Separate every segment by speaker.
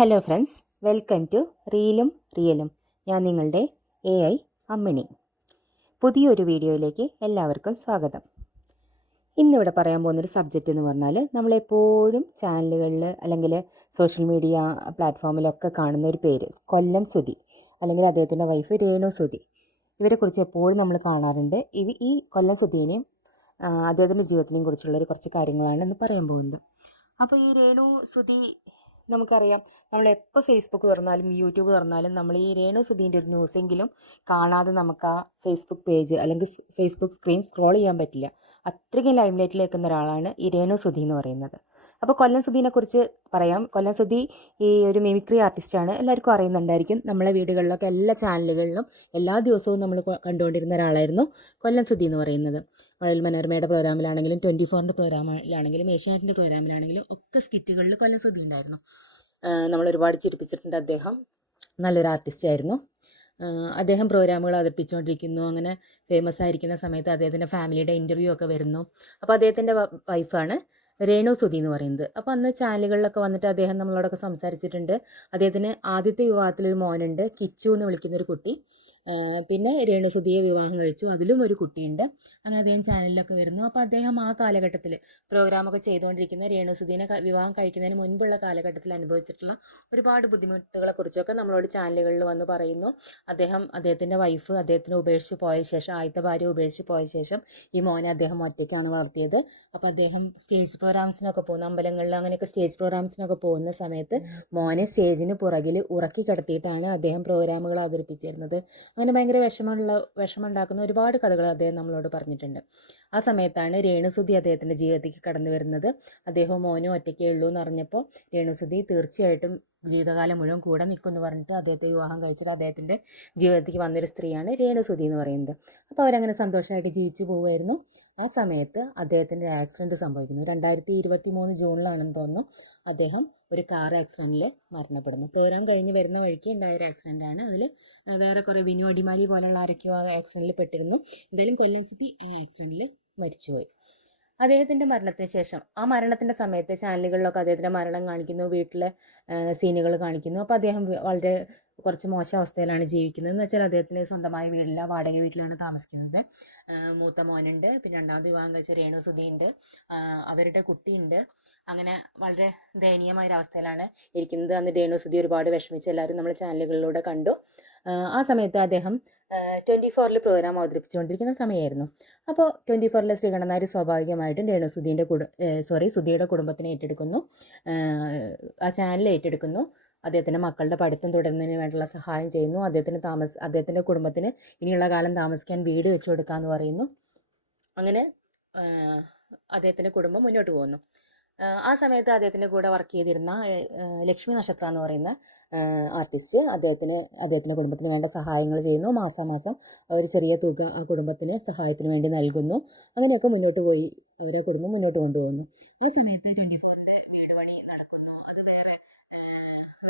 Speaker 1: hello friends welcome to റീലും റിയലും ഞാൻ നിങ്ങളുടെ എ ഐ അമ്മിണി പുതിയൊരു വീഡിയോയിലേക്ക് എല്ലാവർക്കും സ്വാഗതം ഇന്നിവിടെ പറയാൻ പോകുന്നൊരു സബ്ജക്റ്റ് എന്ന് പറഞ്ഞാൽ നമ്മളെപ്പോഴും ചാനലുകളിൽ അല്ലെങ്കിൽ സോഷ്യൽ മീഡിയ പ്ലാറ്റ്ഫോമിലൊക്കെ കാണുന്ന ഒരു പേര് കൊല്ലം സുതി അല്ലെങ്കിൽ അദ്ദേഹത്തിൻ്റെ വൈഫ് രേണു സുതി ഇവരെക്കുറിച്ച് എപ്പോഴും നമ്മൾ കാണാറുണ്ട് ഇവ ഈ കൊല്ലം സുതിനെയും അദ്ദേഹത്തിൻ്റെ ജീവിതത്തിനെയും കുറിച്ചുള്ള കുറച്ച് കാര്യങ്ങളാണ് ഇന്ന് പറയാൻ പോകുന്നത് അപ്പോൾ ഈ രേണു സുതി നമുക്കറിയാം നമ്മൾ എപ്പോൾ ഫേസ്ബുക്ക് തുറന്നാലും യൂട്യൂബ് തുറന്നാലും നമ്മൾ ഈ രേണു സുധീൻ്റെ ഒരു ന്യൂസെങ്കിലും കാണാതെ നമുക്ക് ആ ഫേസ്ബുക്ക് പേജ് അല്ലെങ്കിൽ ഫേസ്ബുക്ക് സ്ക്രീൻ സ്ക്രോൾ ചെയ്യാൻ പറ്റില്ല അത്രയ്ക്കും ലൈം ലൈറ്റിൽ നിൽക്കുന്ന ഒരാളാണ് ഈ രേണു സുധി എന്ന് പറയുന്നത് അപ്പോൾ കൊല്ലം സുധീനെക്കുറിച്ച് പറയാം കൊല്ലം സുധി ഈ ഒരു മിമിക്രി ആർട്ടിസ്റ്റാണ് എല്ലാവർക്കും അറിയുന്നുണ്ടായിരിക്കും നമ്മളെ വീടുകളിലൊക്കെ എല്ലാ ചാനലുകളിലും എല്ലാ ദിവസവും നമ്മൾ കണ്ടുകൊണ്ടിരുന്ന ഒരാളായിരുന്നു കൊല്ലം സുധി എന്ന് പറയുന്നത് മഴയിൽ മനോരമയുടെ പ്രോഗ്രാമിലാണെങ്കിലും ട്വൻറ്റി ഫോറിൻ്റെ പ്രോഗ്രാമിലാണെങ്കിലും ഏഷ്യാനെറ്റിൻ്റെ പ്രോഗ്രാമിലാണെങ്കിലും ഒക്കെ സ്കിറ്റുകളിൽ കൊല്ലം സുധി ഉണ്ടായിരുന്നു നമ്മൾ ഒരുപാട് ചിരിപ്പിച്ചിട്ടുണ്ട് അദ്ദേഹം നല്ലൊരു ആർട്ടിസ്റ്റ് ആയിരുന്നു അദ്ദേഹം പ്രോഗ്രാമുകൾ അവതരിപ്പിച്ചുകൊണ്ടിരിക്കുന്നു അങ്ങനെ ഫേമസ് ആയിരിക്കുന്ന സമയത്ത് അദ്ദേഹത്തിൻ്റെ ഫാമിലിയുടെ ഇൻ്റർവ്യൂ ഒക്കെ വരുന്നു അപ്പോൾ അദ്ദേഹത്തിൻ്റെ വൈഫാണ് രേണു സുധി എന്ന് പറയുന്നത് അപ്പോൾ അന്ന് ചാനലുകളിലൊക്കെ വന്നിട്ട് അദ്ദേഹം നമ്മളോടൊക്കെ സംസാരിച്ചിട്ടുണ്ട് അദ്ദേഹത്തിന് ആദ്യത്തെ വിവാഹത്തിൽ ഒരു മോനുണ്ട് കിച്ചു എന്ന് വിളിക്കുന്ന ഒരു കുട്ടി പിന്നെ രേണുസുതിയെ വിവാഹം കഴിച്ചു അതിലും ഒരു കുട്ടിയുണ്ട് അങ്ങനെ അദ്ദേഹം ചാനലിലൊക്കെ വരുന്നു അപ്പോൾ അദ്ദേഹം ആ കാലഘട്ടത്തിൽ പ്രോഗ്രാമൊക്കെ ചെയ്തുകൊണ്ടിരിക്കുന്ന രേണുസുതിനെ വിവാഹം കഴിക്കുന്നതിന് മുൻപുള്ള കാലഘട്ടത്തിൽ അനുഭവിച്ചിട്ടുള്ള ഒരുപാട് ബുദ്ധിമുട്ടുകളെ കുറിച്ചൊക്കെ നമ്മളോട് ചാനലുകളിൽ വന്ന് പറയുന്നു അദ്ദേഹം അദ്ദേഹത്തിൻ്റെ വൈഫ് അദ്ദേഹത്തിനെ ഉപേക്ഷിച്ച് പോയ ശേഷം ആദ്യത്തെ ഭാര്യ ഉപേക്ഷിച്ച് പോയ ശേഷം ഈ മോനെ അദ്ദേഹം ഒറ്റയ്ക്കാണ് വളർത്തിയത് അപ്പോൾ അദ്ദേഹം സ്റ്റേജ് പ്രോഗ്രാംസിനൊക്കെ പോകുന്ന അമ്പലങ്ങളിൽ അങ്ങനെയൊക്കെ സ്റ്റേജ് പ്രോഗ്രാംസിനൊക്കെ പോകുന്ന സമയത്ത് മോനെ സ്റ്റേജിന് പുറകിൽ ഉറക്കി കിടത്തിയിട്ടാണ് അദ്ദേഹം പ്രോഗ്രാമുകൾ അവതരിപ്പിച്ചിരുന്നത് അങ്ങനെ ഭയങ്കര വിഷമമുള്ള വിഷമമുണ്ടാക്കുന്ന ഒരുപാട് കഥകൾ അദ്ദേഹം നമ്മളോട് പറഞ്ഞിട്ടുണ്ട് ആ സമയത്താണ് രേണുസുതി അദ്ദേഹത്തിൻ്റെ ജീവിതത്തിലേക്ക് കടന്നു വരുന്നത് അദ്ദേഹം മോനും ഒറ്റയ്ക്കേ ഉള്ളൂ എന്ന് അറിഞ്ഞപ്പോൾ രേണുസുതി തീർച്ചയായിട്ടും ജീവിതകാലം മുഴുവൻ കൂടെ നിൽക്കുമെന്ന് പറഞ്ഞിട്ട് അദ്ദേഹത്തെ വിവാഹം കഴിച്ചിട്ട് അദ്ദേഹത്തിൻ്റെ ജീവിതത്തിലേക്ക് വന്നൊരു സ്ത്രീയാണ് രേണുസുതി എന്ന് പറയുന്നത് അപ്പോൾ അവരങ്ങനെ സന്തോഷമായിട്ട് ജീവിച്ചു പോകുമായിരുന്നു ആ സമയത്ത് അദ്ദേഹത്തിൻ്റെ ആക്സിഡൻറ്റ് സംഭവിക്കുന്നു രണ്ടായിരത്തി ഇരുപത്തി മൂന്ന് ജൂണിലാണെന്ന് തോന്നുന്നു അദ്ദേഹം ഒരു കാർ ആക്സിഡൻറ്റിൽ മരണപ്പെടുന്നു പ്രോഗ്രാം കഴിഞ്ഞ് വരുന്ന വഴിക്ക് ഉണ്ടായ ഒരു ആക്സിഡൻ്റ് ആണ് അതിൽ വേറെ കുറേ വിനു അടിമാലി പോലുള്ള ആരൊക്കെയോ ആ ആക്സിഡൻറ്റിൽ പെട്ടിരുന്നു എന്തായാലും കൊല്ലം സിറ്റി ആക്സിഡൻറ്റിൽ മരിച്ചുപോയി അദ്ദേഹത്തിൻ്റെ മരണത്തിന് ശേഷം ആ മരണത്തിൻ്റെ സമയത്ത് ചാനലുകളിലൊക്കെ അദ്ദേഹത്തിൻ്റെ മരണം കാണിക്കുന്നു വീട്ടിലെ സീനുകൾ കാണിക്കുന്നു അപ്പോൾ അദ്ദേഹം വളരെ കുറച്ച് മോശം അവസ്ഥയിലാണ് ജീവിക്കുന്നത് എന്ന് വെച്ചാൽ അദ്ദേഹത്തിന് സ്വന്തമായ വീടില്ല വാടക വീട്ടിലാണ് താമസിക്കുന്നത് മൂത്ത മോനുണ്ട് പിന്നെ രണ്ടാമത് വിവാഹം കഴിച്ച രേണു ഉണ്ട് അവരുടെ കുട്ടിയുണ്ട് അങ്ങനെ വളരെ ദയനീയമായ ഒരു അവസ്ഥയിലാണ് ഇരിക്കുന്നത് അന്ന് രേണു സുധി ഒരുപാട് വിഷമിച്ച് എല്ലാവരും നമ്മുടെ ചാനലുകളിലൂടെ കണ്ടു ആ സമയത്ത് അദ്ദേഹം ട്വൻറ്റി ഫോറിൽ പ്രോഗ്രാം അവതരിപ്പിച്ചുകൊണ്ടിരിക്കുന്ന സമയമായിരുന്നു അപ്പോൾ ട്വൻറ്റി ഫോറിലെ ശ്രീഗണനാർ സ്വാഭാവികമായിട്ടും രേണു സുധീൻ്റെ കുടു സോറി സുധിയുടെ കുടുംബത്തിനെ ഏറ്റെടുക്കുന്നു ആ ചാനൽ ഏറ്റെടുക്കുന്നു അദ്ദേഹത്തിൻ്റെ മക്കളുടെ പഠിത്തം തുടരുന്നതിന് വേണ്ടിയുള്ള സഹായം ചെയ്യുന്നു അദ്ദേഹത്തിന് താമസ അദ്ദേഹത്തിൻ്റെ കുടുംബത്തിന് ഇനിയുള്ള കാലം താമസിക്കാൻ വീട് വെച്ചു കൊടുക്കുക എന്ന് പറയുന്നു അങ്ങനെ അദ്ദേഹത്തിൻ്റെ കുടുംബം മുന്നോട്ട് പോകുന്നു ആ സമയത്ത് അദ്ദേഹത്തിൻ്റെ കൂടെ വർക്ക് ചെയ്തിരുന്ന ലക്ഷ്മി നക്ഷത്ര എന്ന് പറയുന്ന ആർട്ടിസ്റ്റ് അദ്ദേഹത്തിന് അദ്ദേഹത്തിൻ്റെ കുടുംബത്തിന് വേണ്ട സഹായങ്ങൾ ചെയ്യുന്നു മാസാമാസം ഒരു ചെറിയ തുക ആ കുടുംബത്തിന് സഹായത്തിന് വേണ്ടി നൽകുന്നു അങ്ങനെയൊക്കെ മുന്നോട്ട് പോയി അവരെ കുടുംബം മുന്നോട്ട് കൊണ്ടുപോകുന്നു ആ സമയത്ത് ട്വൻറ്റി ഫോറിൻ്റെ വീട് പണി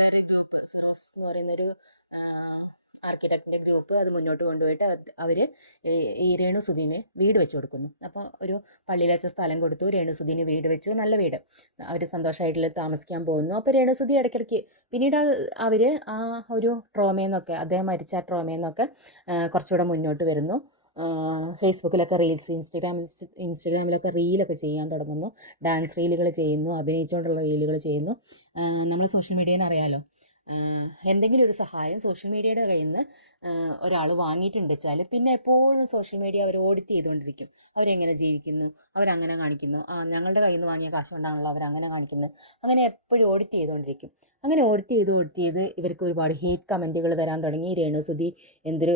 Speaker 1: വേറെ ഗ്രൂപ്പ് ഫിറോസ് എന്ന് പറയുന്നൊരു ആർക്കിടെക്റ്റിൻ്റെ ഗ്രൂപ്പ് അത് മുന്നോട്ട് കൊണ്ടുപോയിട്ട് അവർ ഈ രേണുസുധീന് വീട് വെച്ച് കൊടുക്കുന്നു അപ്പോൾ ഒരു പള്ളിയിൽ വെച്ച സ്ഥലം കൊടുത്തു രേണുസുധീന് വീട് വെച്ചു നല്ല വീട് അവർ സന്തോഷമായിട്ടുള്ള താമസിക്കാൻ പോകുന്നു അപ്പോൾ രേണുസുധി ഇടയ്ക്കിടയ്ക്ക് പിന്നീട് അവർ ആ ഒരു ട്രോമയിൽ നിന്നൊക്കെ അദ്ദേഹം മരിച്ച ട്രോമയിൽ നിന്നൊക്കെ കുറച്ചുകൂടെ മുന്നോട്ട് വരുന്നു ഫേസ്ബുക്കിലൊക്കെ റീൽസ് ഇൻസ്റ്റഗ്രാമിൽ ഇൻസ്റ്റഗ്രാമിലൊക്കെ റീലൊക്കെ ചെയ്യാൻ തുടങ്ങുന്നു ഡാൻസ് റീലുകൾ ചെയ്യുന്നു അഭിനയിച്ചുകൊണ്ടുള്ള റീലുകൾ ചെയ്യുന്നു നമ്മൾ സോഷ്യൽ മീഡിയയിൽ അറിയാമല്ലോ എന്തെങ്കിലും ഒരു സഹായം സോഷ്യൽ മീഡിയയുടെ കയ്യിൽ നിന്ന് ഒരാൾ വാങ്ങിയിട്ടുണ്ട് വെച്ചാൽ പിന്നെ എപ്പോഴും സോഷ്യൽ മീഡിയ അവർ ഓഡിറ്റ് ചെയ്തുകൊണ്ടിരിക്കും അവരെങ്ങനെ ജീവിക്കുന്നു അവരങ്ങനെ കാണിക്കുന്നു ആ ഞങ്ങളുടെ കയ്യിൽ നിന്ന് വാങ്ങിയ കാശ് കൊണ്ടാണല്ലോ അവരങ്ങനെ കാണിക്കുന്നത് അങ്ങനെ എപ്പോഴും ഓഡിറ്റ് ചെയ്തുകൊണ്ടിരിക്കും അങ്ങനെ ഓഡിറ്റ് ചെയ്ത് ഓഡിറ്റ് ചെയ്ത് ഇവർക്ക് ഒരുപാട് ഹീറ്റ് കമൻറ്റുകൾ വരാൻ തുടങ്ങി രേണു സുതി എന്തൊരു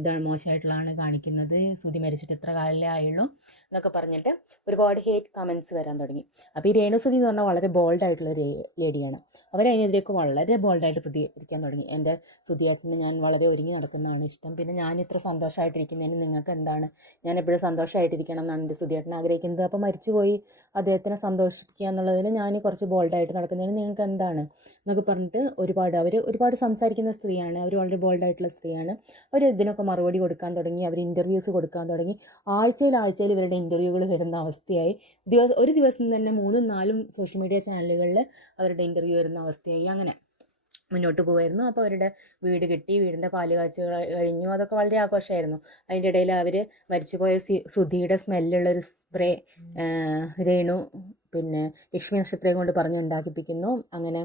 Speaker 1: ഇതാണ് മോശമായിട്ടുള്ളതാണ് കാണിക്കുന്നത് സുതി മരിച്ചിട്ട് എത്ര കാലമേ ആയുള്ളൂ എന്നൊക്കെ പറഞ്ഞിട്ട് ഒരുപാട് ഹേറ്റ് കമൻസ് വരാൻ തുടങ്ങി അപ്പോൾ ഈ രേണുസുതി എന്ന് പറഞ്ഞാൽ വളരെ ബോൾഡ് ആയിട്ടുള്ള ഒരു ലേഡിയാണ് അവരതിനെതിരെയൊക്കെ വളരെ ബോൾഡായിട്ട് പ്രതികരിക്കാൻ തുടങ്ങി എൻ്റെ സുതിയേട്ടന് ഞാൻ വളരെ ഒരുങ്ങി നടക്കുന്നതാണ് ഇഷ്ടം പിന്നെ ഞാൻ ഇത്ര സന്തോഷമായിട്ടിരിക്കുന്നതിന് നിങ്ങൾക്ക് എന്താണ് ഞാൻ എപ്പോഴും സന്തോഷമായിട്ടിരിക്കണം എന്നാണ് എൻ്റെ സുതിയേട്ടൻ ആഗ്രഹിക്കുന്നത് അപ്പോൾ മരിച്ചുപോയി അദ്ദേഹത്തിനെ സന്തോഷിപ്പിക്കുക എന്നുള്ളതിന് ഞാൻ കുറച്ച് ബോൾഡായിട്ട് നടക്കുന്നതിന് നിങ്ങൾക്ക് എന്താണ് എന്നൊക്കെ പറഞ്ഞിട്ട് ഒരുപാട് അവർ ഒരുപാട് സംസാരിക്കുന്ന സ്ത്രീയാണ് അവർ വളരെ ബോൾഡായിട്ടുള്ള സ്ത്രീയാണ് അവർ ഇതിനൊക്കെ മറുപടി കൊടുക്കാൻ തുടങ്ങി അവർ ഇൻ്റർവ്യൂസ് കൊടുക്കാൻ തുടങ്ങി ആഴ്ചയിൽ ആഴ്ചയിൽ ഇവരുടെ ഇൻ്റർവ്യൂകൾ വരുന്ന അവസ്ഥയായി ദിവസം ഒരു ദിവസം തന്നെ മൂന്നും നാലും സോഷ്യൽ മീഡിയ ചാനലുകളിൽ അവരുടെ ഇൻ്റർവ്യൂ വരുന്ന അവസ്ഥയായി അങ്ങനെ മുന്നോട്ട് പോകുമായിരുന്നു അപ്പോൾ അവരുടെ വീട് കിട്ടി വീടിൻ്റെ പാല് കാഴ്ച കഴിഞ്ഞു അതൊക്കെ വളരെ ആഘോഷമായിരുന്നു അതിൻ്റെ ഇടയിൽ അവർ മരിച്ചുപോയ സുധിയുടെ സ്മെല്ലുള്ളൊരു സ്പ്രേ രേണു പിന്നെ ലക്ഷ്മി നക്ഷത്രയും കൊണ്ട് പറഞ്ഞുണ്ടാക്കിപ്പിക്കുന്നു അങ്ങനെ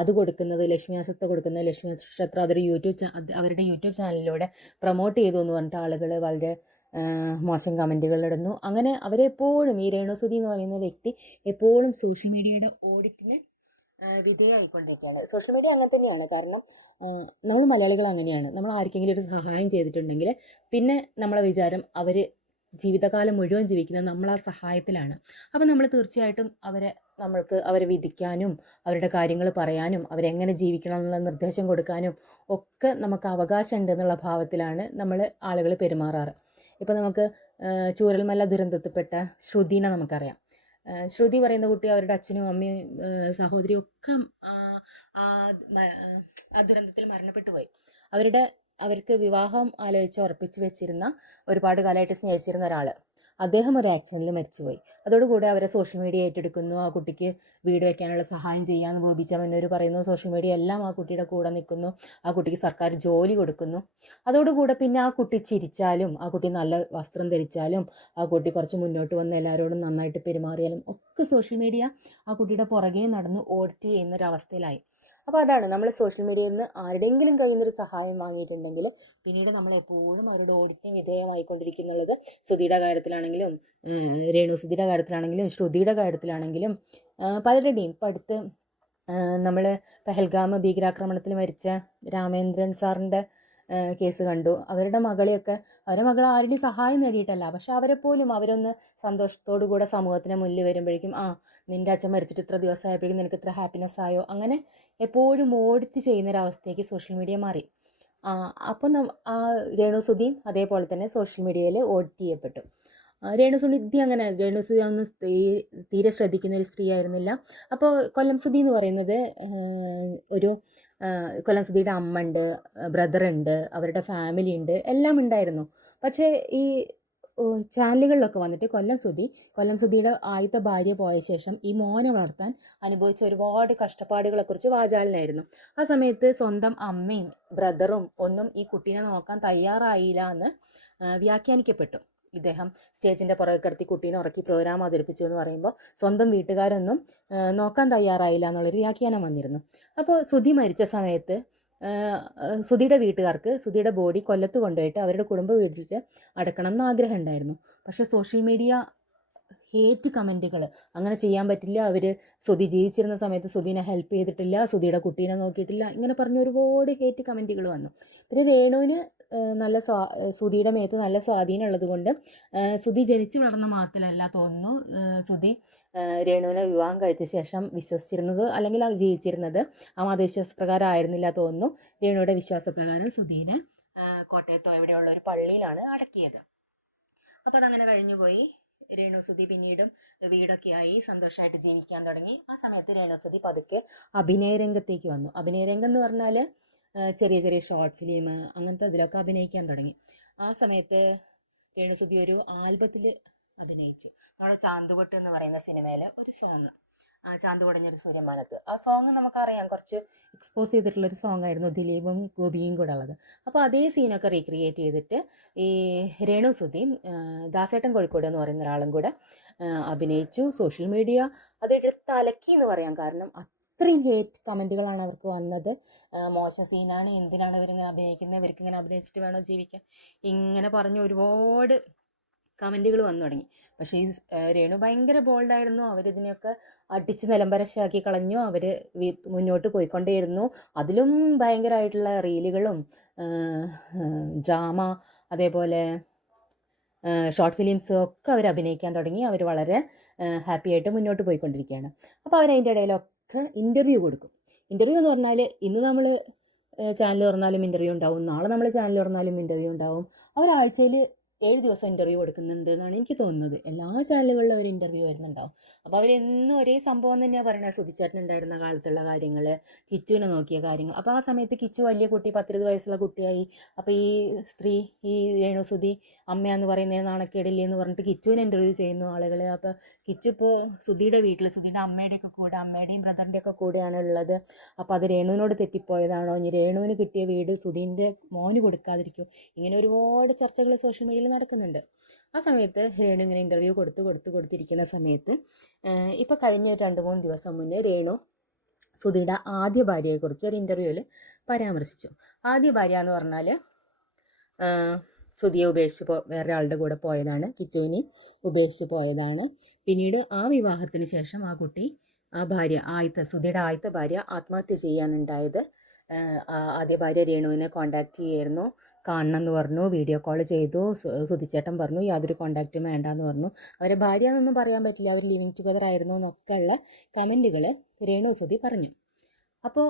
Speaker 1: അത് കൊടുക്കുന്നത് ലക്ഷ്മി നക്ഷത്രം കൊടുക്കുന്നത് ലക്ഷ്മി നക്ഷത്രം അതൊരു യൂട്യൂബ് അവരുടെ യൂട്യൂബ് ചാനലിലൂടെ പ്രൊമോട്ട് ചെയ്തു എന്ന് പറഞ്ഞിട്ട് ആളുകൾ വളരെ മോശം കമൻറ്റുകളിടുന്നു അങ്ങനെ അവരെപ്പോഴും ഈ രേണുസുതി എന്ന് പറയുന്ന വ്യക്തി എപ്പോഴും സോഷ്യൽ മീഡിയയുടെ ഓഡിറ്റിന് വിധേയമായിക്കൊണ്ടിരിക്കുകയാണ് സോഷ്യൽ മീഡിയ അങ്ങനെ തന്നെയാണ് കാരണം നമ്മൾ മലയാളികൾ അങ്ങനെയാണ് നമ്മൾ ആർക്കെങ്കിലും ഒരു സഹായം ചെയ്തിട്ടുണ്ടെങ്കിൽ പിന്നെ നമ്മളെ വിചാരം അവർ ജീവിതകാലം മുഴുവൻ ജീവിക്കുന്നത് നമ്മൾ ആ സഹായത്തിലാണ് അപ്പം നമ്മൾ തീർച്ചയായിട്ടും അവരെ നമ്മൾക്ക് അവരെ വിധിക്കാനും അവരുടെ കാര്യങ്ങൾ പറയാനും അവരെങ്ങനെ ജീവിക്കണം എന്നുള്ള നിർദ്ദേശം കൊടുക്കാനും ഒക്കെ നമുക്ക് അവകാശമുണ്ട് എന്നുള്ള ഭാവത്തിലാണ് നമ്മൾ ആളുകൾ പെരുമാറാറ് ഇപ്പോൾ നമുക്ക് ചൂരൽമല ദുരന്തത്തിൽപ്പെട്ട ശ്രുതിനെ നമുക്കറിയാം ശ്രുതി പറയുന്ന കുട്ടി അവരുടെ അച്ഛനും അമ്മയും സഹോദരിയും ഒക്കെ ആ ദുരന്തത്തിൽ മരണപ്പെട്ടു പോയി അവരുടെ അവർക്ക് വിവാഹം ആലോചിച്ച് ഉറപ്പിച്ച് വെച്ചിരുന്ന ഒരുപാട് കാലമായിട്ട് സ്നേഹിച്ചിരുന്ന ഒരാൾ അദ്ദേഹം ഒരു ആക്സിഡൻറ്റിൽ മരിച്ചുപോയി അതോടുകൂടി അവരെ സോഷ്യൽ മീഡിയ ഏറ്റെടുക്കുന്നു ആ കുട്ടിക്ക് വീട് വയ്ക്കാനുള്ള സഹായം ചെയ്യാമെന്ന് ഗോപിച്ച മന്നൂർ പറയുന്നു സോഷ്യൽ മീഡിയ എല്ലാം ആ കുട്ടിയുടെ കൂടെ നിൽക്കുന്നു ആ കുട്ടിക്ക് സർക്കാർ ജോലി കൊടുക്കുന്നു അതോടുകൂടെ പിന്നെ ആ കുട്ടി ചിരിച്ചാലും ആ കുട്ടി നല്ല വസ്ത്രം ധരിച്ചാലും ആ കുട്ടി കുറച്ച് മുന്നോട്ട് വന്ന് എല്ലാവരോടും നന്നായിട്ട് പെരുമാറിയാലും ഒക്കെ സോഷ്യൽ മീഡിയ ആ കുട്ടിയുടെ പുറകെ നടന്ന് ഓടിത്തി ചെയ്യുന്നൊരവസ്ഥയിലായി അപ്പോൾ അതാണ് നമ്മൾ സോഷ്യൽ മീഡിയയിൽ നിന്ന് ആരുടെയെങ്കിലും കയ്യിൽ നിന്നൊരു സഹായം വാങ്ങിയിട്ടുണ്ടെങ്കിൽ പിന്നീട് നമ്മൾ എപ്പോഴും അവരുടെ ഓഡിറ്റിന് വിധേയമായിക്കൊണ്ടിരിക്കുന്നുള്ളത് സുധിയുടെ കാര്യത്തിലാണെങ്കിലും രേണു സുധിയുടെ കാര്യത്തിലാണെങ്കിലും ശ്രുതിയുടെ കാര്യത്തിലാണെങ്കിലും പലരുടെയും ഇപ്പം അടുത്ത് നമ്മൾ പെഹൽഗാം ഭീകരാക്രമണത്തിൽ മരിച്ച രാമേന്ദ്രൻ സാറിൻ്റെ കേസ് കണ്ടു അവരുടെ മകളെയൊക്കെ അവരുടെ മകൾ ആരുടെയും സഹായം നേടിയിട്ടല്ല പക്ഷെ അവരെ പോലും അവരൊന്ന് സന്തോഷത്തോടു കൂടെ സമൂഹത്തിന് മുന്നിൽ വരുമ്പോഴേക്കും ആ നിൻ്റെ അച്ഛൻ മരിച്ചിട്ട് ഇത്ര ദിവസം നിനക്ക് ഇത്ര ഹാപ്പിനെസ് ആയോ അങ്ങനെ എപ്പോഴും ഓടിറ്റ് ചെയ്യുന്നൊരവസ്ഥയ്ക്ക് സോഷ്യൽ മീഡിയ മാറി അപ്പം ആ രേണുസുധീൻ അതേപോലെ തന്നെ സോഷ്യൽ മീഡിയയിൽ ഓഡിറ്റ് ചെയ്യപ്പെട്ടു രേണുസുനിധി അങ്ങനെ രേണുസുധി ഒന്നും സ്ത്രീ തീരെ ശ്രദ്ധിക്കുന്ന ഒരു സ്ത്രീ ആയിരുന്നില്ല അപ്പോൾ കൊല്ലം സുധി എന്ന് പറയുന്നത് ഒരു കൊല്ലം സുധിയുടെ അമ്മ ഉണ്ട് ബ്രദർ ഉണ്ട് അവരുടെ ഫാമിലി ഉണ്ട് എല്ലാം ഉണ്ടായിരുന്നു പക്ഷേ ഈ ചാനലുകളിലൊക്കെ വന്നിട്ട് കൊല്ലം സുധി കൊല്ലം സുധിയുടെ ആദ്യത്തെ ഭാര്യ പോയ ശേഷം ഈ മോനെ വളർത്താൻ അനുഭവിച്ച ഒരുപാട് കഷ്ടപ്പാടുകളെക്കുറിച്ച് വാചാലനായിരുന്നു ആ സമയത്ത് സ്വന്തം അമ്മയും ബ്രദറും ഒന്നും ഈ കുട്ടീനെ നോക്കാൻ തയ്യാറായില്ല എന്ന് വ്യാഖ്യാനിക്കപ്പെട്ടു ഇദ്ദേഹം സ്റ്റേജിൻ്റെ പുറകെ കിടത്തി കുട്ടീനെ ഉറക്കി പ്രോഗ്രാം അവതരിപ്പിച്ചു എന്ന് പറയുമ്പോൾ സ്വന്തം വീട്ടുകാരൊന്നും നോക്കാൻ തയ്യാറായില്ല എന്നുള്ളൊരു വ്യാഖ്യാനം വന്നിരുന്നു അപ്പോൾ സുധി മരിച്ച സമയത്ത് സുധിയുടെ വീട്ടുകാർക്ക് സുധിയുടെ ബോഡി കൊല്ലത്ത് കൊണ്ടുപോയിട്ട് അവരുടെ കുടുംബ വീട്ടിൽ അടക്കണം എന്ന് ആഗ്രഹം ഉണ്ടായിരുന്നു പക്ഷേ സോഷ്യൽ മീഡിയ ഹേറ്റ് കമൻറ്റുകൾ അങ്ങനെ ചെയ്യാൻ പറ്റില്ല അവർ സുധി ജീവിച്ചിരുന്ന സമയത്ത് സുധീനെ ഹെൽപ്പ് ചെയ്തിട്ടില്ല സുധിയുടെ കുട്ടീനെ നോക്കിയിട്ടില്ല ഇങ്ങനെ പറഞ്ഞ ഒരുപാട് ഹേറ്റ് കമൻറ്റുകൾ വന്നു പിന്നെ രേണുവിന് നല്ല സ്വാ സുധിയുടെ മേത്ത് നല്ല സ്വാധീനമുള്ളത് കൊണ്ട് സുധി ജനിച്ചു വളർന്ന മാത്രമല്ല തോന്നുന്നു സുധി രേണുവിനെ വിവാഹം കഴിച്ച ശേഷം വിശ്വസിച്ചിരുന്നത് അല്ലെങ്കിൽ ജീവിച്ചിരുന്നത് ആ പ്രകാരം ആയിരുന്നില്ല തോന്നുന്നു രേണുവിടെ വിശ്വാസപ്രകാരം സുധീനെ കോട്ടയത്തോ എവിടെയുള്ള ഒരു പള്ളിയിലാണ് അടക്കിയത് അപ്പോൾ അതങ്ങനെ കഴിഞ്ഞു പോയി രേണുസുതി പിന്നീടും വീടൊക്കെ ആയി സന്തോഷമായിട്ട് ജീവിക്കാൻ തുടങ്ങി ആ സമയത്ത് രേണുസുതി പതുക്കെ അഭിനയരംഗത്തേക്ക് വന്നു അഭിനയരംഗം എന്ന് പറഞ്ഞാൽ ചെറിയ ചെറിയ ഷോർട്ട് ഫിലിം അങ്ങനത്തെ അതിലൊക്കെ അഭിനയിക്കാൻ തുടങ്ങി ആ സമയത്ത് രേണുസുതി ഒരു ആൽബത്തിൽ അഭിനയിച്ചു നമ്മുടെ ചാന്തുകൊട്ട് എന്ന് പറയുന്ന സിനിമയിലെ ഒരു സോങ് ചാന്ത് കുടഞ്ഞൊരു സൂര്യമാനത്ത് ആ സോങ് നമുക്കറിയാം കുറച്ച് എക്സ്പോസ് ചെയ്തിട്ടുള്ളൊരു സോങ് ആയിരുന്നു ദിലീപും ഗോപിയും കൂടെ ഉള്ളത് അപ്പോൾ അതേ സീനൊക്കെ റീക്രിയേറ്റ് ചെയ്തിട്ട് ഈ രേണു സുധി ദാസേട്ടൻ കോഴിക്കോട് എന്ന് പറയുന്ന ഒരാളും കൂടെ അഭിനയിച്ചു സോഷ്യൽ മീഡിയ അത് എന്ന് പറയാം കാരണം അത്രയും ഹേറ്റ് കമൻറ്റുകളാണ് അവർക്ക് വന്നത് മോശ സീനാണ് എന്തിനാണ് ഇവരിങ്ങനെ അഭിനയിക്കുന്നത് ഇവർക്ക് ഇങ്ങനെ അഭിനയിച്ചിട്ട് വേണോ ജീവിക്കാൻ ഇങ്ങനെ പറഞ്ഞ് ഒരുപാട് കമൻറ്റുകൾ വന്നു തുടങ്ങി പക്ഷേ ഈ രേണു ഭയങ്കര ബോൾഡായിരുന്നു അവരിതിനെയൊക്കെ അടിച്ച് നിലമ്പരശാക്കി കളഞ്ഞു അവർ മുന്നോട്ട് പോയിക്കൊണ്ടേയിരുന്നു അതിലും ഭയങ്കരമായിട്ടുള്ള റീലുകളും ഡ്രാമ അതേപോലെ ഷോർട്ട് ഫിലിംസ് ഒക്കെ അവർ അഭിനയിക്കാൻ തുടങ്ങി അവർ വളരെ ഹാപ്പിയായിട്ട് മുന്നോട്ട് പോയിക്കൊണ്ടിരിക്കുകയാണ് അപ്പോൾ അവരതിൻ്റെ ഇടയിലൊക്കെ അവർക്ക് ഇൻ്റർവ്യൂ കൊടുക്കും ഇൻ്റർവ്യൂ എന്ന് പറഞ്ഞാൽ ഇന്ന് നമ്മൾ ചാനൽ തുറന്നാലും ഇൻ്റർവ്യൂ ഉണ്ടാവും നാളെ നമ്മൾ ചാനൽ തുറന്നാലും ഇൻ്റർവ്യൂ ഉണ്ടാവും അവരാഴ്ചയിൽ ഏഴ് ദിവസം ഇൻ്റർവ്യൂ കൊടുക്കുന്നുണ്ട് എന്നാണ് എനിക്ക് തോന്നുന്നത് എല്ലാ ചാനലുകളിലും അവർ ഇൻ്റർവ്യൂ വരുന്നുണ്ടാവും അപ്പോൾ അവരെന്നും ഒരേ സംഭവം തന്നെയാണ് പറയുന്നത് സുധിച്ചേട്ടനുണ്ടായിരുന്ന കാലത്തുള്ള കാര്യങ്ങൾ കിച്ചുവിനെ നോക്കിയ കാര്യങ്ങൾ അപ്പോൾ ആ സമയത്ത് കിച്ചു വലിയ കുട്ടി പത്തിരുപത് വയസ്സുള്ള കുട്ടിയായി അപ്പോൾ ഈ സ്ത്രീ ഈ രേണുസുതി അമ്മയെന്ന് പറയുന്നത് നാണക്കേടില്ലേ എന്ന് പറഞ്ഞിട്ട് കിച്ചുവിനെ ഇൻ്റർവ്യൂ ചെയ്യുന്നു ആളുകൾ അപ്പോൾ കിച്ചു ഇപ്പോൾ സുധിയുടെ വീട്ടിൽ സുധിയുടെ അമ്മയുടെയൊക്കെ കൂടെ അമ്മയുടെയും ബ്രദറിൻ്റെയൊക്കെ കൂടെയാണ് ഉള്ളത് അപ്പോൾ അത് രേണുവിനോട് തെറ്റിപ്പോയതാണോ ഇനി രേണുവിന് കിട്ടിയ വീട് സുധീൻ്റെ മോന് കൊടുക്കാതിരിക്കും ഇങ്ങനെ ഒരുപാട് ചർച്ചകൾ സോഷ്യൽ മീഡിയയിൽ നടക്കുന്നുണ്ട് ആ സമയത്ത് രേണു ഇങ്ങനെ ഇൻ്റർവ്യൂ കൊടുത്ത് കൊടുത്ത് കൊടുത്തിരിക്കുന്ന സമയത്ത് ഇപ്പോൾ കഴിഞ്ഞ ഒരു രണ്ട് മൂന്ന് ദിവസം മുന്നേ രേണു സുധിയുടെ ആദ്യ ഭാര്യയെക്കുറിച്ച് ഒരു ഇൻ്റർവ്യൂവിൽ പരാമർശിച്ചു ആദ്യ ഭാര്യ എന്ന് പറഞ്ഞാൽ സുധിയെ ഉപേക്ഷിച്ച് പോ വേറൊരാളുടെ കൂടെ പോയതാണ് കിച്ചുവിനെ ഉപേക്ഷിച്ച് പോയതാണ് പിന്നീട് ആ വിവാഹത്തിന് ശേഷം ആ കുട്ടി ആ ഭാര്യ ആയത്ത സുധിയുടെ ആയത്തെ ഭാര്യ ആത്മഹത്യ ചെയ്യാനുണ്ടായത് ആദ്യ ഭാര്യ രേണുവിനെ കോണ്ടാക്ട് ചെയ്യായിരുന്നു കാണണം എന്ന് പറഞ്ഞു വീഡിയോ കോൾ ചെയ്തു സുതിച്ചേട്ടൻ പറഞ്ഞു യാതൊരു കോണ്ടാക്റ്റും വേണ്ടെന്ന് പറഞ്ഞു അവരെ ഭാര്യ എന്നൊന്നും പറയാൻ പറ്റില്ല അവർ ലിവിങ് ടുഗദർ ആയിരുന്നു എന്നൊക്കെയുള്ള കമൻറ്റുകൾ രേണു സുതി പറഞ്ഞു അപ്പോൾ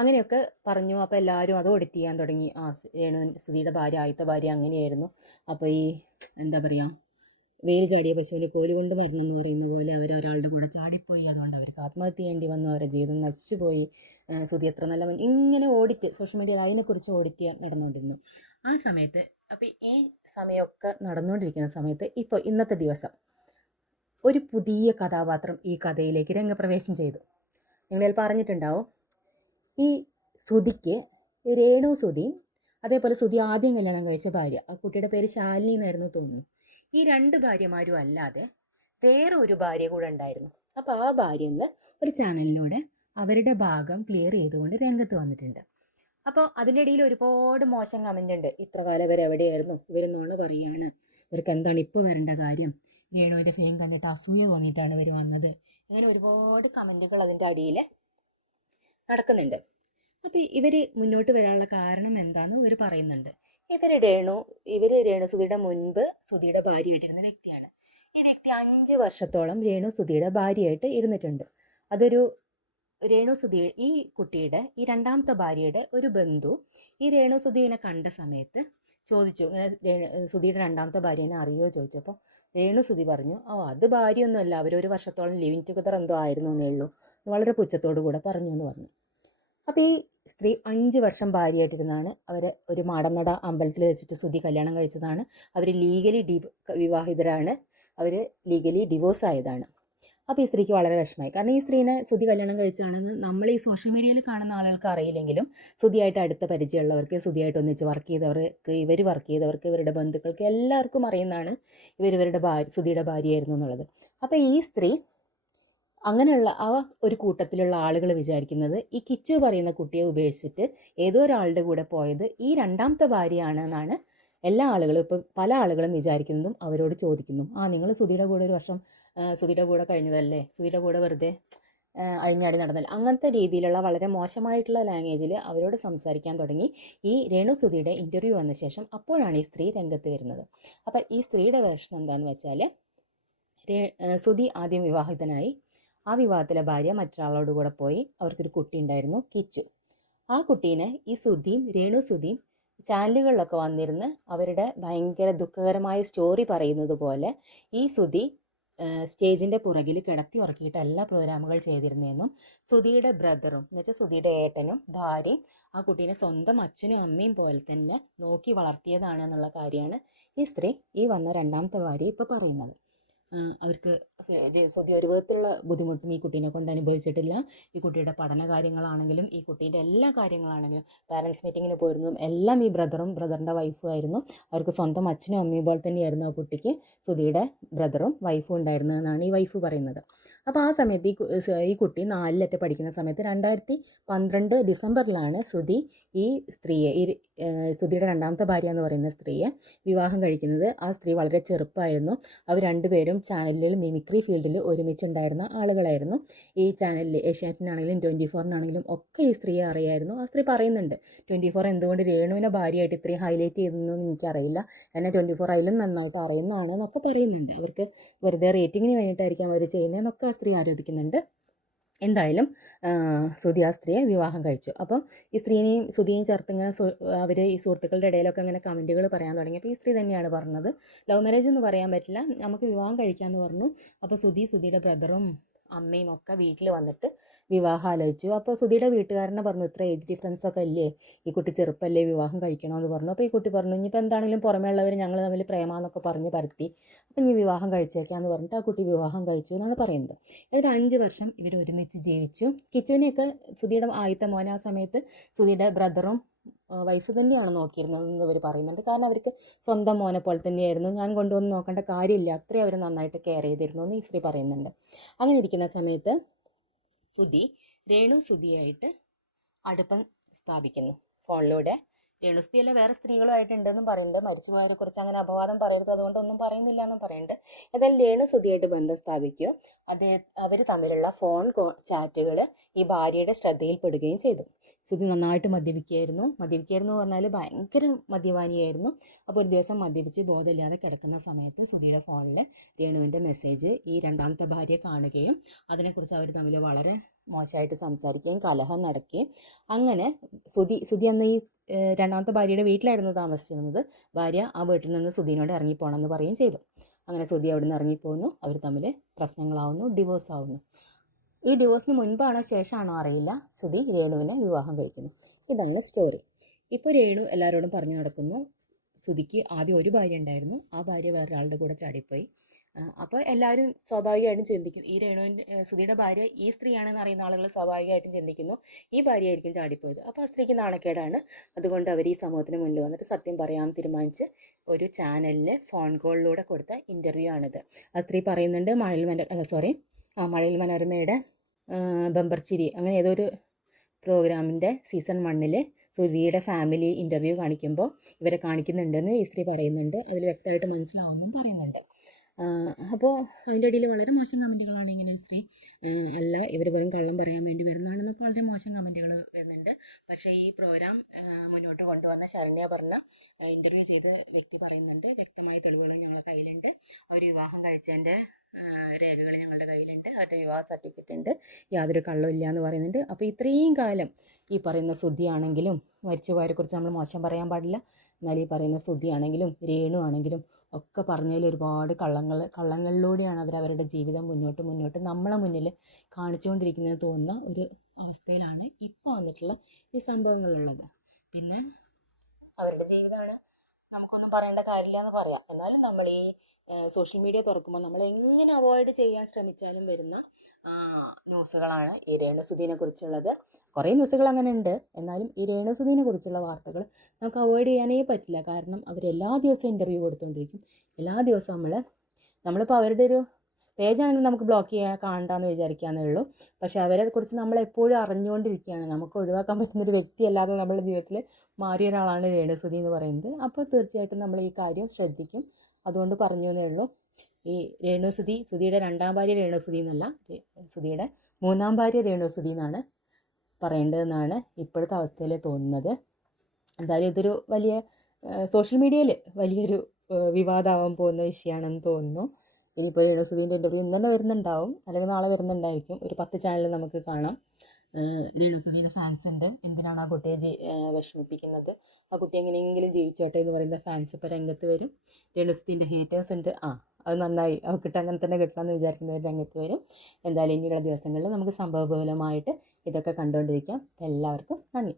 Speaker 1: അങ്ങനെയൊക്കെ പറഞ്ഞു അപ്പോൾ എല്ലാവരും അത് എഡിറ്റ് ചെയ്യാൻ തുടങ്ങി ആ രേണു സുതിയുടെ ഭാര്യ ആദ്യത്തെ ഭാര്യ അങ്ങനെയായിരുന്നു അപ്പോൾ ഈ എന്താ പറയുക വേര് ചാടിയ പശുവിൻ്റെ കോല് കൊണ്ട് മരണം എന്ന് പറയുന്ന പോലെ അവർ ഒരാളുടെ കൂടെ ചാടിപ്പോയി അതുകൊണ്ട് അവർക്ക് ആത്മഹത്യ ചെയ്യേണ്ടി വന്നു അവരുടെ ജീവിതം നശിച്ചു പോയി സുതി എത്ര നല്ല ഇങ്ങനെ ഓടിക്കുക സോഷ്യൽ മീഡിയയിൽ അതിനെക്കുറിച്ച് ഓടിക്കുക നടന്നുകൊണ്ടിരുന്നു ആ സമയത്ത് അപ്പോൾ ഈ സമയമൊക്കെ നടന്നുകൊണ്ടിരിക്കുന്ന സമയത്ത് ഇപ്പോൾ ഇന്നത്തെ ദിവസം ഒരു പുതിയ കഥാപാത്രം ഈ കഥയിലേക്ക് രംഗപ്രവേശം ചെയ്തു നിങ്ങൾ ചിലപ്പോൾ അറിഞ്ഞിട്ടുണ്ടാവും ഈ സുതിക്ക് രേണു സുതിയും അതേപോലെ സുതി ആദ്യം കല്യാണം കഴിച്ച ഭാര്യ ആ കുട്ടിയുടെ പേര് ശാലിനി എന്നായിരുന്നു തോന്നുന്നു ഈ രണ്ട് ഭാര്യമാരും അല്ലാതെ വേറെ ഒരു ഭാര്യ കൂടെ ഉണ്ടായിരുന്നു അപ്പോൾ ആ ഭാര്യ ഇന്ന് ഒരു ചാനലിലൂടെ അവരുടെ ഭാഗം ക്ലിയർ ചെയ്തുകൊണ്ട് രംഗത്ത് വന്നിട്ടുണ്ട് അപ്പോൾ അതിൻ്റെ ഇടയിൽ ഒരുപാട് മോശം കമൻ്റ് ഉണ്ട് ഇത്ര കാലം വരെ എവിടെയായിരുന്നു ഇവർ നോണ് പറയുകയാണ് ഇവർക്ക് എന്താണ് ഇപ്പോൾ വരേണ്ട കാര്യം രേണുവിൻ്റെ ഫെയിം കണ്ടിട്ട് അസൂയ തോന്നിയിട്ടാണ് ഇവർ വന്നത് ഇങ്ങനെ ഒരുപാട് കമൻറ്റുകൾ അതിൻ്റെ അടിയിൽ നടക്കുന്നുണ്ട് അപ്പോൾ ഇവർ മുന്നോട്ട് വരാനുള്ള കാരണം എന്താണെന്ന് ഇവർ പറയുന്നുണ്ട് ഇവർ രേണു ഇവർ സുധിയുടെ മുൻപ് സുധിയുടെ ഭാര്യയായിട്ടിരുന്ന വ്യക്തിയാണ് ഈ വ്യക്തി അഞ്ച് വർഷത്തോളം രേണു സുധിയുടെ ഭാര്യയായിട്ട് ഇരുന്നിട്ടുണ്ട് അതൊരു രേണു സുധി ഈ കുട്ടിയുടെ ഈ രണ്ടാമത്തെ ഭാര്യയുടെ ഒരു ബന്ധു ഈ രേണു സുധീനെ കണ്ട സമയത്ത് ചോദിച്ചു ഇങ്ങനെ സുധിയുടെ രണ്ടാമത്തെ ഭാര്യനെ അറിയോ ചോദിച്ചു അപ്പോൾ രേണു സുധി പറഞ്ഞു ഓ അത് ഭാര്യയൊന്നുമല്ല അവർ ഒരു വർഷത്തോളം ലിവിങ് ടുഗദർ എന്തോ ആയിരുന്നു എന്നേ ഉള്ളൂ വളരെ പുച്ഛത്തോടു കൂടെ പറഞ്ഞു എന്ന് പറഞ്ഞു അപ്പോൾ ഈ സ്ത്രീ അഞ്ച് വർഷം ഭാര്യയായിട്ടിരുന്നാണ് അവർ ഒരു മാടന്നട അമ്പലത്തിൽ വെച്ചിട്ട് സുധി കല്യാണം കഴിച്ചതാണ് അവർ ലീഗലി ഡി വിവാഹിതരാണ് അവർ ലീഗലി ഡിവോഴ്സ് ആയതാണ് അപ്പോൾ ഈ സ്ത്രീക്ക് വളരെ വിഷമമായി കാരണം ഈ സ്ത്രീനെ സുതി കല്യാണം കഴിച്ചാണെന്ന് നമ്മൾ ഈ സോഷ്യൽ മീഡിയയിൽ കാണുന്ന ആളുകൾക്ക് അറിയില്ലെങ്കിലും സുതിയായിട്ട് അടുത്ത പരിചയമുള്ളവർക്ക് സുതിയായിട്ട് ഒന്നിച്ച് വർക്ക് ചെയ്തവർക്ക് ഇവർ വർക്ക് ചെയ്തവർക്ക് ഇവരുടെ ബന്ധുക്കൾക്ക് എല്ലാവർക്കും അറിയുന്നതാണ് ഇവർ ഇവരുടെ ഭാര്യ സുതിയുടെ ഭാര്യയായിരുന്നു എന്നുള്ളത് അപ്പോൾ ഈ സ്ത്രീ അങ്ങനെയുള്ള ആ ഒരു കൂട്ടത്തിലുള്ള ആളുകൾ വിചാരിക്കുന്നത് ഈ കിച്ചു പറയുന്ന കുട്ടിയെ ഉപേക്ഷിച്ചിട്ട് ഏതോ ഒരാളുടെ കൂടെ പോയത് ഈ രണ്ടാമത്തെ ഭാര്യയാണ് എന്നാണ് എല്ലാ ആളുകളും ഇപ്പം പല ആളുകളും വിചാരിക്കുന്നതും അവരോട് ചോദിക്കുന്നു ആ നിങ്ങൾ സുധിയുടെ കൂടെ ഒരു വർഷം സുധിയുടെ കൂടെ കഴിഞ്ഞതല്ലേ സുധിയുടെ കൂടെ വെറുതെ അഴിഞ്ഞാടി നടന്നല്ല അങ്ങനത്തെ രീതിയിലുള്ള വളരെ മോശമായിട്ടുള്ള ലാംഗ്വേജിൽ അവരോട് സംസാരിക്കാൻ തുടങ്ങി ഈ രേണു സുധിയുടെ ഇൻ്റർവ്യൂ വന്ന ശേഷം അപ്പോഴാണ് ഈ സ്ത്രീ രംഗത്ത് വരുന്നത് അപ്പോൾ ഈ സ്ത്രീയുടെ വേർഷൻ എന്താണെന്ന് വെച്ചാൽ സുധി ആദ്യം വിവാഹിതനായി ആ വിവാഹത്തിലെ ഭാര്യ മറ്റൊരാളോട് കൂടെ പോയി അവർക്കൊരു കുട്ടി ഉണ്ടായിരുന്നു കിച്ചു ആ കുട്ടീനെ ഈ സുധീം രേണു സുധീം ചാനലുകളിലൊക്കെ വന്നിരുന്ന് അവരുടെ ഭയങ്കര ദുഃഖകരമായ സ്റ്റോറി പറയുന്നത് പോലെ ഈ സുധി സ്റ്റേജിൻ്റെ പുറകിൽ കിടത്തി ഉറക്കിയിട്ട് എല്ലാ പ്രോഗ്രാമുകൾ ചെയ്തിരുന്നതെന്നും സുധിയുടെ ബ്രദറും എന്നുവെച്ചാൽ സുധിയുടെ ഏട്ടനും ഭാര്യയും ആ കുട്ടീനെ സ്വന്തം അച്ഛനും അമ്മയും പോലെ തന്നെ നോക്കി വളർത്തിയതാണ് എന്നുള്ള കാര്യമാണ് ഈ സ്ത്രീ ഈ വന്ന രണ്ടാമത്തെ ഭാര്യ ഇപ്പോൾ പറയുന്നത് അവർക്ക് സ്വദ്യ വിധത്തിലുള്ള ബുദ്ധിമുട്ടും ഈ കുട്ടീനെ കൊണ്ട് അനുഭവിച്ചിട്ടില്ല ഈ കുട്ടിയുടെ പഠന കാര്യങ്ങളാണെങ്കിലും ഈ കുട്ടീൻ്റെ എല്ലാ കാര്യങ്ങളാണെങ്കിലും പാരൻസ് മീറ്റിങ്ങിന് പോയിരുന്നതും എല്ലാം ഈ ബ്രദറും ബ്രദറിൻ്റെ വൈഫും ആയിരുന്നു അവർക്ക് സ്വന്തം അച്ഛനും അമ്മയും പോലെ തന്നെയായിരുന്നു ആ കുട്ടിക്ക് സ്വതിയുടെ ബ്രദറും വൈഫും എന്നാണ് ഈ വൈഫ് പറയുന്നത് അപ്പോൾ ആ സമയത്ത് ഈ ഈ കുട്ടി നാലിലറ്റ പഠിക്കുന്ന സമയത്ത് രണ്ടായിരത്തി പന്ത്രണ്ട് ഡിസംബറിലാണ് സുധി ഈ സ്ത്രീയെ ഈ സുധിയുടെ രണ്ടാമത്തെ ഭാര്യ എന്ന് പറയുന്ന സ്ത്രീയെ വിവാഹം കഴിക്കുന്നത് ആ സ്ത്രീ വളരെ ചെറുപ്പമായിരുന്നു അവർ രണ്ടുപേരും ചാനലിൽ മിമിക്രി ഫീൽഡിൽ ഒരുമിച്ചുണ്ടായിരുന്ന ആളുകളായിരുന്നു ഈ ചാനലിൽ ഏഷ്യാനെറ്റിനാണെങ്കിലും ട്വൻറ്റി ഫോറിനാണെങ്കിലും ഒക്കെ ഈ സ്ത്രീയെ അറിയായിരുന്നു ആ സ്ത്രീ പറയുന്നുണ്ട് ട്വൻറ്റി ഫോർ എന്തുകൊണ്ട് രേണുവിനെ ഭാര്യയായിട്ട് ഇത്രയും ഹൈലൈറ്റ് ചെയ്തെന്നൊന്നും എനിക്കറിയില്ല എന്നെ ട്വൻറ്റി ഫോർ അതിലും നന്നായിട്ട് അറിയുന്നതാണ് എന്നൊക്കെ പറയുന്നുണ്ട് അവർക്ക് വെറുതെ റേറ്റിങ്ങിന് വേണ്ടിയിട്ടായിരിക്കാം അവർ ചെയ്യുന്നതെന്നൊക്കെ ആ സ്ത്രീ ആരോപിക്കുന്നുണ്ട് എന്തായാലും സുധി സ്ത്രീയെ വിവാഹം കഴിച്ചു അപ്പം ഈ സ്ത്രീനെയും സുധിയെയും ഇങ്ങനെ അവർ ഈ സുഹൃത്തുക്കളുടെ ഇടയിലൊക്കെ അങ്ങനെ കമൻറ്റുകൾ പറയാൻ തുടങ്ങി അപ്പോൾ ഈ സ്ത്രീ തന്നെയാണ് പറഞ്ഞത് ലവ് മാരേജ് എന്ന് പറയാൻ പറ്റില്ല നമുക്ക് വിവാഹം കഴിക്കാമെന്ന് പറഞ്ഞു അപ്പോൾ സുധി സുധിയുടെ ബ്രദറും അമ്മയും ഒക്കെ വീട്ടിൽ വന്നിട്ട് വിവാഹം ആലോചിച്ചു അപ്പോൾ സുധിയുടെ വീട്ടുകാരനെ പറഞ്ഞു ഇത്ര ഏജ് ഡിഫറൻസ് ഒക്കെ ഇല്ലേ ഈ കുട്ടി ചെറുപ്പല്ലേ വിവാഹം കഴിക്കണമെന്ന് പറഞ്ഞു അപ്പോൾ ഈ കുട്ടി പറഞ്ഞു ഇനിയിപ്പോൾ എന്താണെങ്കിലും പുറമേ ഉള്ളവർ ഞങ്ങൾ തമ്മിൽ പ്രേമാന്നൊക്കെ പറഞ്ഞ് പരത്തി അപ്പം ഇനി വിവാഹം കഴിച്ചേക്കാന്ന് പറഞ്ഞിട്ട് ആ കുട്ടി വിവാഹം കഴിച്ചു എന്നാണ് പറയുന്നത് എന്നിട്ട് അഞ്ച് വർഷം ഇവർ ഒരുമിച്ച് ജീവിച്ചു കിച്ചുവിനെയൊക്കെ സുധിയുടെ ആദ്യത്തെ മോനെ ആ സമയത്ത് സുധിയുടെ ബ്രദറും വൈഫ് തന്നെയാണ് എന്ന് ഇവർ പറയുന്നുണ്ട് കാരണം അവർക്ക് സ്വന്തം മോനെ പോലെ തന്നെയായിരുന്നു ഞാൻ കൊണ്ടുവന്ന് നോക്കേണ്ട കാര്യമില്ല അത്രയും അവർ നന്നായിട്ട് കെയർ ചെയ്തിരുന്നു എന്ന് ഈ സ്ത്രീ പറയുന്നുണ്ട് അങ്ങനെ ഇരിക്കുന്ന സമയത്ത് സുധി രേണു സുധിയായിട്ട് അടുപ്പം സ്ഥാപിക്കുന്നു ഫോണിലൂടെ എണുസ്തിയല്ല വേറെ സ്ത്രീകളുമായിട്ടുണ്ടെന്നും പറയുന്നുണ്ട് മരിച്ചുപോയവരെ കുറിച്ച് അങ്ങനെ അപവാദം പറയരുത് അതുകൊണ്ട് ഒന്നും പറയുന്നില്ല എന്നും പറയുന്നുണ്ട് ഏതായാലും രേണു സുതിയായിട്ട് ബന്ധം സ്ഥാപിക്കുക അദ്ദേഹം അവർ തമ്മിലുള്ള ഫോൺ ചാറ്റുകൾ ഈ ഭാര്യയുടെ ശ്രദ്ധയിൽപ്പെടുകയും ചെയ്തു സുതി നന്നായിട്ട് മദ്യപിക്കുകയായിരുന്നു മദ്യപിക്കുകയായിരുന്നു പറഞ്ഞാൽ ഭയങ്കര മദ്യപാനിയായിരുന്നു അപ്പോൾ ഒരു ദിവസം മദ്യപിച്ച് ബോധമില്ലാതെ കിടക്കുന്ന സമയത്ത് സുധിയുടെ ഫോണിൽ രേണുവിൻ്റെ മെസ്സേജ് ഈ രണ്ടാമത്തെ ഭാര്യ കാണുകയും അതിനെക്കുറിച്ച് അവർ തമ്മിൽ വളരെ മോശമായിട്ട് സംസാരിക്കുകയും കലഹം നടക്കുകയും അങ്ങനെ സുധി സുധി എന്ന ഈ രണ്ടാമത്തെ ഭാര്യയുടെ വീട്ടിലായിരുന്നു താമസിച്ചിരുന്നത് ഭാര്യ ആ വീട്ടിൽ നിന്ന് സുധീനോട് ഇറങ്ങിപ്പോകണം എന്ന് പറയുകയും ചെയ്തു അങ്ങനെ സുധി അവിടെ നിന്ന് ഇറങ്ങിപ്പോകുന്നു അവർ തമ്മിൽ പ്രശ്നങ്ങളാവുന്നു ഡിവോഴ്സ് ആവുന്നു ഈ ഡിവോഴ്സിന് മുൻപാണോ ശേഷമാണോ അറിയില്ല സുധി രേണുവിനെ വിവാഹം കഴിക്കുന്നു ഇതാണ് സ്റ്റോറി ഇപ്പോൾ രേണു എല്ലാവരോടും പറഞ്ഞു നടക്കുന്നു സുധിക്ക് ആദ്യം ഒരു ഭാര്യ ഉണ്ടായിരുന്നു ആ ഭാര്യ വേറൊരാളുടെ കൂടെ ചാടിപ്പോയി അപ്പോൾ എല്ലാവരും സ്വാഭാവികമായിട്ടും ചിന്തിക്കും ഈ രേണുവിൻ്റെ സുധിയുടെ ഭാര്യ ഈ സ്ത്രീയാണെന്ന് അറിയുന്ന ആളുകൾ സ്വാഭാവികമായിട്ടും ചിന്തിക്കുന്നു ഈ ഭാര്യയായിരിക്കും ചാടിപ്പോയത് അപ്പോൾ ആ സ്ത്രീക്ക് നാണക്കേടാണ് അതുകൊണ്ട് അവർ ഈ സമൂഹത്തിന് മുന്നിൽ വന്നിട്ട് സത്യം പറയാമെന്ന് തീരുമാനിച്ച് ഒരു ചാനലിന് ഫോൺ കോളിലൂടെ കൊടുത്ത ഇൻ്റർവ്യൂ ആണിത് ആ സ്ത്രീ പറയുന്നുണ്ട് മഴയിൽ മന സോറി ആ മഴയിൽ മനോരമയുടെ ചിരി അങ്ങനെ ഏതോ ഒരു പ്രോഗ്രാമിൻ്റെ സീസൺ വണ്ണിൽ സുധിയുടെ ഫാമിലി ഇൻ്റർവ്യൂ കാണിക്കുമ്പോൾ ഇവരെ കാണിക്കുന്നുണ്ടെന്ന് ഈ സ്ത്രീ പറയുന്നുണ്ട് അതിൽ വ്യക്തമായിട്ട് മനസ്സിലാവുമെന്നും പറയുന്നുണ്ട് അപ്പോൾ അതിൻ്റെ ഇടയിൽ വളരെ മോശം കമൻറ്റുകളാണ് ഇങ്ങനെ സ്ത്രീ അല്ല ഇവർ വെറും കള്ളം പറയാൻ വേണ്ടി വരുന്നതാണെന്നൊക്കെ വളരെ മോശം കമൻറ്റുകൾ വരുന്നുണ്ട് പക്ഷേ ഈ പ്രോഗ്രാം മുന്നോട്ട് കൊണ്ടുവന്ന ശരണ്യ പറഞ്ഞ ഇൻ്റർവ്യൂ ചെയ്ത വ്യക്തി പറയുന്നുണ്ട് വ്യക്തമായ തെളിവുകൾ ഞങ്ങളുടെ കയ്യിലുണ്ട് അവർ വിവാഹം കഴിച്ചതിൻ്റെ രേഖകൾ ഞങ്ങളുടെ കയ്യിലുണ്ട് അവരുടെ വിവാഹ സർട്ടിഫിക്കറ്റ് ഉണ്ട് യാതൊരു കള്ളമില്ല എന്ന് പറയുന്നുണ്ട് അപ്പോൾ ഇത്രയും കാലം ഈ പറയുന്ന ശുദ്ധിയാണെങ്കിലും മരിച്ചുപോയവരെക്കുറിച്ച് നമ്മൾ മോശം പറയാൻ പാടില്ല എന്നാൽ ഈ പറയുന്ന ശുദ്ധിയാണെങ്കിലും രേണു ആണെങ്കിലും ഒക്കെ പറഞ്ഞതിൽ ഒരുപാട് കള്ളങ്ങൾ കള്ളങ്ങളിലൂടെയാണ് അവർ അവരുടെ ജീവിതം മുന്നോട്ട് മുന്നോട്ട് നമ്മളെ മുന്നിൽ കാണിച്ചുകൊണ്ടിരിക്കുന്നത് തോന്നുന്ന ഒരു അവസ്ഥയിലാണ് ഇപ്പോൾ വന്നിട്ടുള്ള ഈ സംഭവങ്ങളുള്ളത് പിന്നെ അവരുടെ ജീവിതമാണ് നമുക്കൊന്നും പറയേണ്ട കാര്യമില്ല എന്ന് പറയാം എന്നാലും നമ്മൾ ഈ സോഷ്യൽ മീഡിയ തുറക്കുമ്പോൾ നമ്മൾ എങ്ങനെ അവോയ്ഡ് ചെയ്യാൻ ശ്രമിച്ചാലും വരുന്ന ന്യൂസുകളാണ് ഈ രേണുസുദീനെ കുറിച്ചുള്ളത് കുറേ ന്യൂസുകൾ അങ്ങനെ ഉണ്ട് എന്നാലും ഈ രേണുസുദീനെ കുറിച്ചുള്ള വാർത്തകൾ നമുക്ക് അവോയ്ഡ് ചെയ്യാനേ പറ്റില്ല കാരണം അവർ എല്ലാ ദിവസവും ഇൻ്റർവ്യൂ കൊടുത്തുകൊണ്ടിരിക്കും എല്ലാ ദിവസവും നമ്മൾ നമ്മളിപ്പോൾ അവരുടെ ഒരു പേജാണെങ്കിൽ നമുക്ക് ബ്ലോക്ക് ചെയ്യാൻ കാണണ്ടെന്ന് വിചാരിക്കാന്നേ ഉള്ളൂ പക്ഷേ അവരെ കുറിച്ച് നമ്മൾ എപ്പോഴും അറിഞ്ഞുകൊണ്ടിരിക്കുകയാണ് നമുക്ക് ഒഴിവാക്കാൻ പറ്റുന്നൊരു വ്യക്തിയല്ലാതെ നമ്മുടെ ജീവിതത്തിൽ മാറിയ ഒരാളാണ് രേണുസുതി എന്ന് പറയുന്നത് അപ്പോൾ തീർച്ചയായിട്ടും നമ്മൾ ഈ കാര്യം ശ്രദ്ധിക്കും അതുകൊണ്ട് പറഞ്ഞു എന്നേ ഉള്ളൂ ഈ രേണുസുതി സുതിയുടെ രണ്ടാം ഭാര്യ രേണുസുതി എന്നല്ല സുതിയുടെ മൂന്നാം ഭാര്യ രേണുസുതി എന്നാണ് പറയേണ്ടതെന്നാണ് ഇപ്പോഴത്തെ അവസ്ഥയിൽ തോന്നുന്നത് എന്തായാലും ഇതൊരു വലിയ സോഷ്യൽ മീഡിയയിൽ വലിയൊരു വിവാദമാവാൻ പോകുന്ന വിഷയമാണെന്ന് തോന്നുന്നു ഇനിയിപ്പോൾ രേണുസുതിൻ്റെ ഇൻ്റർവ്യൂ ഇന്നലെ വരുന്നുണ്ടാവും അല്ലെങ്കിൽ നാളെ വരുന്നുണ്ടായിരിക്കും ഒരു പത്ത് ചാനൽ നമുക്ക് കാണാം രേണുസുധീൻ്റെ ഫാൻസ് ഉണ്ട് എന്തിനാണ് ആ കുട്ടിയെ ജീ വിഷമിപ്പിക്കുന്നത് ആ കുട്ടി എങ്ങനെയെങ്കിലും ജീവിച്ചോട്ടെ എന്ന് പറയുന്ന ഫാൻസ് ഇപ്പോൾ രംഗത്ത് വരും രേണുസുധീൻ്റെ ഹേറ്റേഴ്സ് ഉണ്ട് ആ അത് നന്നായി അവർക്ക് അങ്ങനെ തന്നെ എന്ന് വിചാരിക്കുന്നവർ രംഗത്ത് വരും എന്തായാലും ഇനിയുള്ള ദിവസങ്ങളിൽ നമുക്ക് സംഭവബഹുലമായിട്ട് ഇതൊക്കെ കണ്ടുകൊണ്ടിരിക്കാം എല്ലാവർക്കും നന്ദി